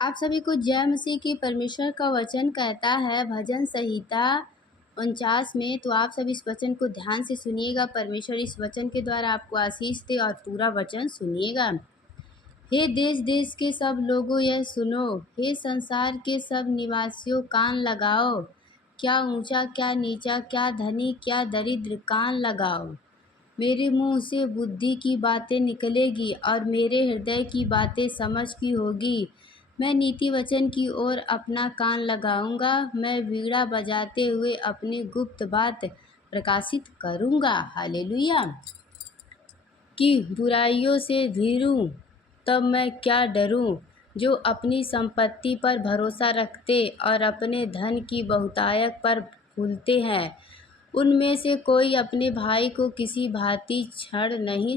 आप सभी को जय मसीह की। परमेश्वर का वचन कहता है भजन संहिता 49 में। तो आप सब इस वचन को ध्यान से सुनिएगा। परमेश्वर इस वचन के द्वारा आपको आशीष दे और पूरा वचन सुनिएगा। हे देश देश के सब लोगों यह सुनो, हे संसार के सब निवासियों कान लगाओ। क्या ऊंचा क्या नीचा, क्या धनी क्या दरिद्र, कान लगाओ। मेरे मुंह से बुद्धि की बातें निकलेगी और मेरे हृदय की बातें समझ की होगी। मैं नीति वचन की ओर अपना कान लगाऊंगा। मैं वीणा बजाते हुए अपनी गुप्त बात प्रकाशित करूंगा। हालेलुया। कि बुराइयों से धीरूं तब मैं क्या डरूं। जो अपनी संपत्ति पर भरोसा रखते और अपने धन की बहुतायत पर फूलते हैं, उनमें से कोई अपने भाई को किसी भांति छोड़ नहीं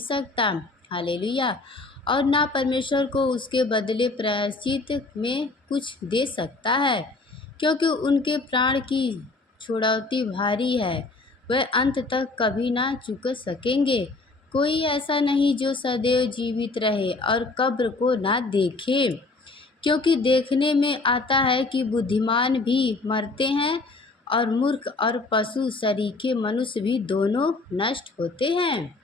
सकता। हालेलुया। और ना परमेश्वर को उसके बदले प्रायश्चित में कुछ दे सकता है, क्योंकि उनके प्राण की छुड़ौती भारी है। वह अंत तक कभी ना चुक सकेंगे। कोई ऐसा नहीं जो सदैव जीवित रहे और कब्र को ना देखे, क्योंकि देखने में आता है कि बुद्धिमान भी मरते हैं और मूर्ख और पशु सरीखे मनुष्य भी दोनों नष्ट होते हैं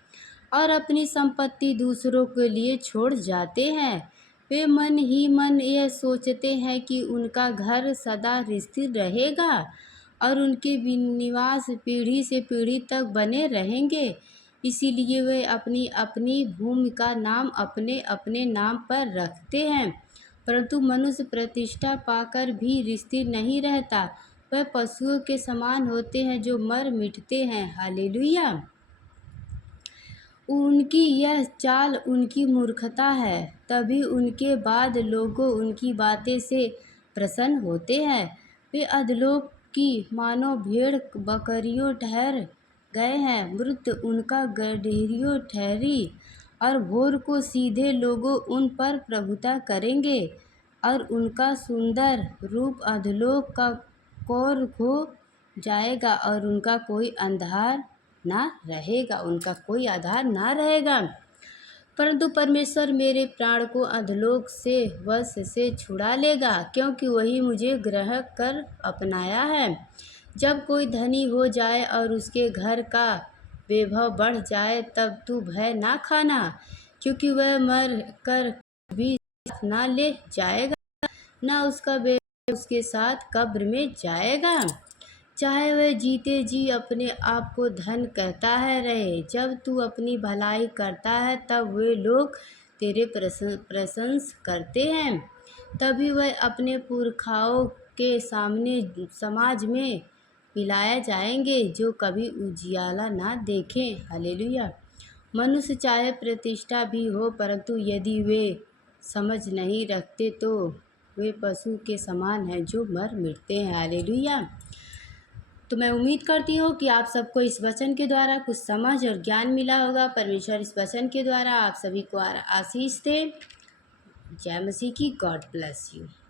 और अपनी संपत्ति दूसरों के लिए छोड़ जाते हैं। वे मन ही मन यह सोचते हैं कि उनका घर सदा स्थिर रहेगा और उनके निवास पीढ़ी से पीढ़ी तक बने रहेंगे। इसीलिए वे अपनी अपनी भूमि का नाम अपने अपने नाम पर रखते हैं। परंतु मनुष्य प्रतिष्ठा पाकर भी स्थिर नहीं रहता। वह पशुओं के समान होते हैं जो मर मिटते हैं। हालेलुया। उनकी यह चाल उनकी मूर्खता है। तभी उनके बाद लोगों उनकी बातें से प्रसन्न होते हैं। वे अधलोक की मानो भेड़ बकरियों ठहर गए हैं। मृत उनका गडरियों ठहरी और भोर को सीधे लोगों उन पर प्रभुता करेंगे और उनका सुंदर रूप अधलोक का कोर खो जाएगा और उनका कोई आधार ना रहेगा। परंतु परमेश्वर मेरे प्राण को अधलोक से वश से छुड़ा लेगा, क्योंकि वही मुझे ग्रह कर अपनाया है। जब कोई धनी हो जाए और उसके घर का वैभव बढ़ जाए, तब तू भय ना खाना, क्योंकि वह मर कर भी साथ ना ले जाएगा, ना उसका वैभव उसके साथ कब्र में जाएगा। चाहे वह जीते जी अपने आप को धन कहता है रहे। जब तू अपनी भलाई करता है, तब वे लोग तेरे प्रशंसा करते हैं। तभी वह अपने पुरखाओं के सामने समाज में मिलाए जाएंगे, जो कभी उजियाला ना देखें। हालेलुया। मनुष्य चाहे प्रतिष्ठा भी हो, परंतु यदि वे समझ नहीं रखते तो वे पशु के समान हैं जो मर मिटते हैं। हालेलुया। तो मैं उम्मीद करती हूँ कि आप सबको इस वचन के द्वारा कुछ समझ और ज्ञान मिला होगा। परमेश्वर इस वचन के द्वारा आप सभी को आशीष दे। जय मसीह की। God bless you.